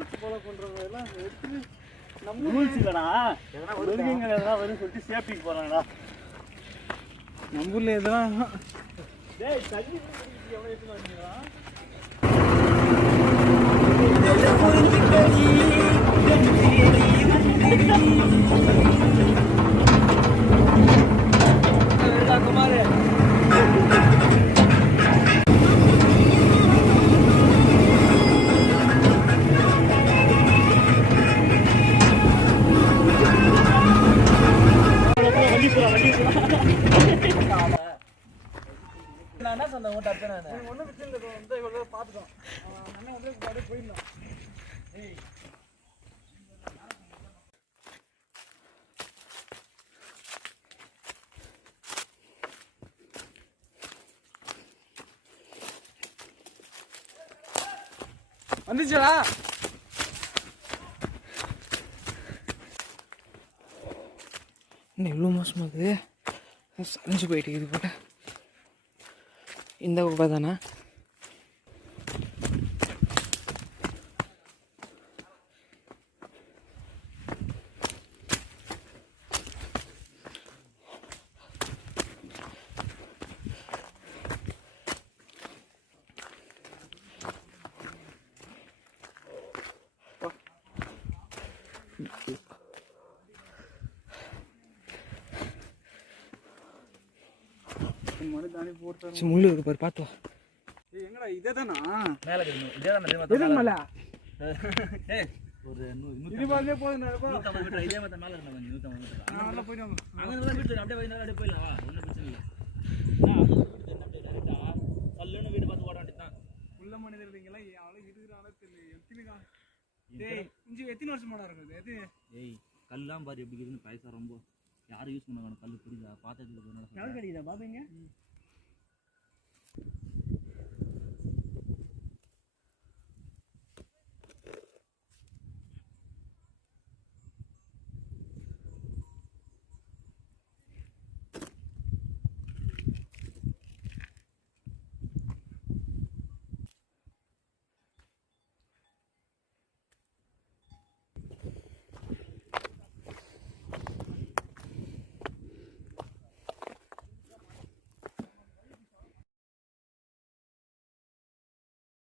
Rules follow பண்றவங்க எல்லாம் எடுத்து நம்ம ரூல்ஸ் இல்லடா. எதனா ஒழுங்குங்க எதனா வரும்னு சொல்லிட்டு சேஃப்டிக்கு போறாங்கடா. நம்ம ஊர்ல எதனா டேய் தண்ணி குடிச்சிட்டு எவ்வளவு எடுத்து வந்தீங்களா? நான் என்ன சொன்னேன் உங்கள்கிட்ட அப்போ நான் ஒன்றும் பிரச்சனை இல்லை வந்து இவ்வளோ பார்த்துட்டோம். அண்ணன் வந்து அப்படியே போயிருந்தோம். வந்துச்சா என்ன இவ்வளோ மோசமாக இருக்குது? சரிஞ்சு போயிட்டு இது போல இந்த குப்பை தானே? முள்ளு இருக்கு பாரு, பார்த்து வா. எங்கடா இதே தானா? மேலே இதே தானே? ஒரு இது மாதிரியே போதும். 150 மீட்டர் இதே மாதிரி மேலே இருந்தாங்க. 150 மீட்டர் நல்லா போயிட்டு வாங்க. அங்கே தான் வீட்டு அப்படியே அப்படியே போயிடலாம். வா, ஒன்றும் பிரச்சனை இல்லை. கல்லுன்னு வீடு பார்த்து ஓட வேண்டியதான். உள்ள மனிதர்கள்லாம் அவ்வளோ இருக்கிறாங்களோ தெரியல. எத்தனை வருஷமான இருக்குது? ஏய் கல்லாம் பாரு எப்படி இருக்குதுன்னு பைசா ரொம்ப யாரும் யூஸ் பண்ணுவாங்க. கல் புரியுதா? பார்த்ததுல யாரும் கிடைக்குதா பாபீங்க?